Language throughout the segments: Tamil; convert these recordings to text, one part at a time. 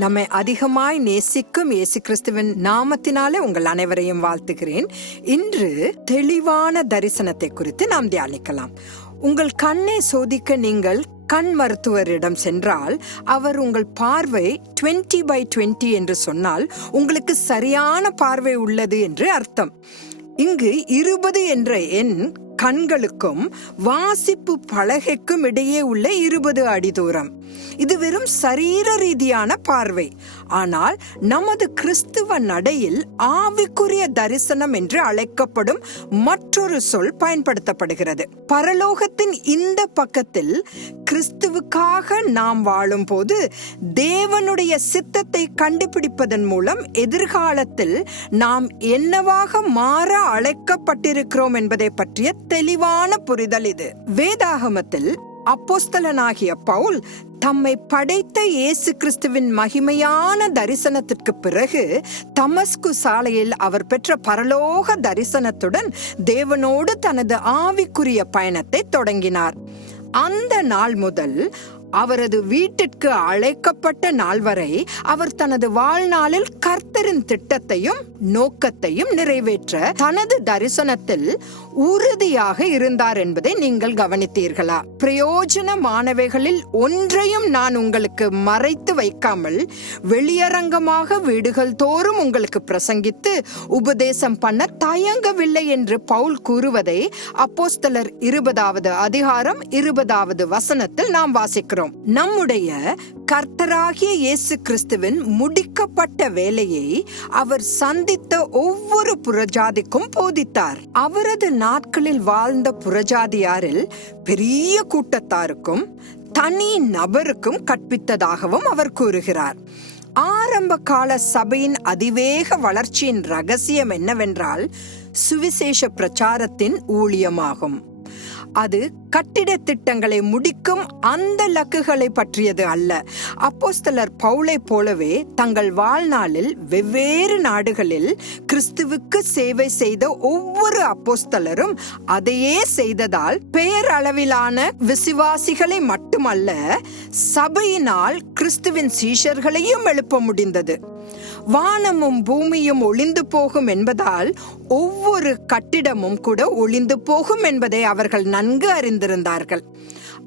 நம்மை அதிகமாய் நேசிக்கும் இயேசு கிறிஸ்துவின் நாமத்தினாலே உங்கள் அனைவரையும் வாழ்த்துகிறேன். இன்று தெளிவான தரிசனத்தை குறித்து நாம் தியானிக்கலாம். உங்கள் கண்ணை சோதிக்க நீங்கள் கண் மருத்துவரிடம் சென்றால் அவர் உங்கள் பார்வை 20 பை 20 என்று சொன்னால் உங்களுக்கு சரியான பார்வை உள்ளது என்று அர்த்தம். இங்கு இருபது என்ற எண் கண்களுக்கும் வாசிப்பு பலகைக்கும் இடையே உள்ள இருபது அடி தூரம். இது வெறும் சரீர ரீதியான பார்வை. ஆனால் நமது கிறிஸ்துவ நடையில் ஆவிக்குரிய தரிசனம் என்று அழைக்கப்படும் மற்றொரு சொல் பயன்படுத்தப்படுகிறது. பரலோகத்தின் இந்த பக்கத்தில் கிறிஸ்துவுக்காக நாம் வாழும்போது தேவனுடைய சித்தத்தை கண்டுபிடிப்பதன் மூலம் எதிர்காலத்தில் நாம் என்னவாக மாற அழைக்கப்பட்டிருக்கிறோம் என்பதை பற்றிய தெளிவான புரிதல் இது. வேதாகமத்தில் அப்போஸ்தலனாகிய பவுல் தம்மை படைத்த இயேசு கிறிஸ்துவின் மகிமையான தரிசனத்திற்கு பிறகு தமஸ்கு சாலையில் அவர் பெற்ற பரலோக தரிசனத்துடன் தேவனோடு தனது ஆவிக்குரிய பயணத்தை தொடங்கினார். அந்த நாள் முதல் அவரது வீட்டிற்கு அழைக்கப்பட்ட நாள் வரை அவர் தனது வாழ்நாளில் கர்த்தரின் திட்டத்தையும் நோக்கத்தையும் நிறைவேற்ற தனது தரிசனத்தில் உறுதியாக இருந்தார் என்பதை நீங்கள் கவனித்தீர்களா? பிரயோஜனமானவைகளில் ஒன்றையும் நான் உங்களுக்கு மறைத்து வைக்காமல் வெளியரங்கமாக வீடுகள் தோறும் உங்களுக்கு பிரசங்கித்து உபதேசம் பண்ண தயங்கவில்லை என்று பவுல் கூறுவதை அப்போஸ்தலர் இருபதாவது அதிகாரம் இருபதாவது வசனத்தில் நாம் வாசிக்கிறோம். நம்முடைய கர்த்தராகிய இயேசு கிறிஸ்துவின் முடிக்கப்பட்ட வேலையை அவர் சந்தித்த ஒவ்வொரு புறஜாதிக்கும் போதித்தார். அவரது நாட்களில் வாழ்ந்த புறஜாதியாரில் பெரிய கூட்டத்தாருக்கும் தனி நபருக்கும் கற்பித்ததாகவும் அவர் கூறுகிறார். ஆரம்ப கால சபையின் அதிவேக வளர்ச்சியின் ரகசியம் என்னவென்றால் சுவிசேஷ பிரச்சாரத்தின் ஊழியமாகும். அது கட்டிட திட்டங்களை முடிக்கும் அந்த லக்குகளை பற்றியது அல்ல. அப்போஸ்தலர் பவுலை போலவே தங்கள் வாழ்நாளில் வெவ்வேறு நாடுகளில் கிறிஸ்துவுக்கு சேவை செய்த ஒவ்வொரு அப்போஸ்தலரும் அதையே செய்ததால் பெயரளவிலான விசுவாசிகளை மட்டுமல்ல சபையினால் கிறிஸ்துவின் சீஷர்களையும் எழுப்ப முடிந்தது. வானமும் பூமியும் ஒளிந்து போகும் என்பதால் ஒவ்வொரு கட்டிடமும் கூட ஒளிந்து போகும் என்பதை அவர்கள் நன்கு அறிந்திருந்தார்கள்.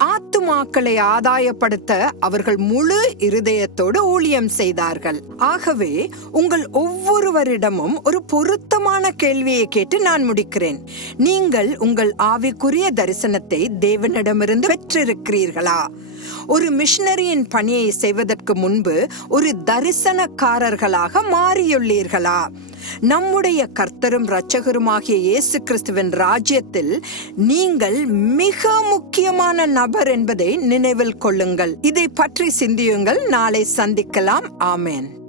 ஆத்துமாக்களை ஆதாயப்படுத்த அவர்கள் முழு இருதயத்தோடு ஊழியம் செய்தார்கள். ஆகவே உங்கள் ஒவ்வொருவரிடமும் ஒரு பொருத்தமான கேள்வியை கேட்டு நான் முடிக்கிறேன். நீங்கள் உங்கள் ஆவிக்குரிய தரிசனத்தை தேவனிடமிருந்து பெற்றிருக்கிறீர்களா? ஒரு மிஷனரியின் பணியை செய்வதற்கு முன்பு ஒரு தரிசனக்காரர்களாக மாறியுள்ளீர்களா? நம்முடைய கர்த்தரும் இரட்சகருமாகிய இயேசு கிறிஸ்துவின் ராஜ்யத்தில் நீங்கள் மிக முக்கியமான நபர் என்பதை நினைவில் கொள்ளுங்கள். இதை பற்றி சிந்தியுங்கள். நாளை சந்திக்கலாம். ஆமேன்.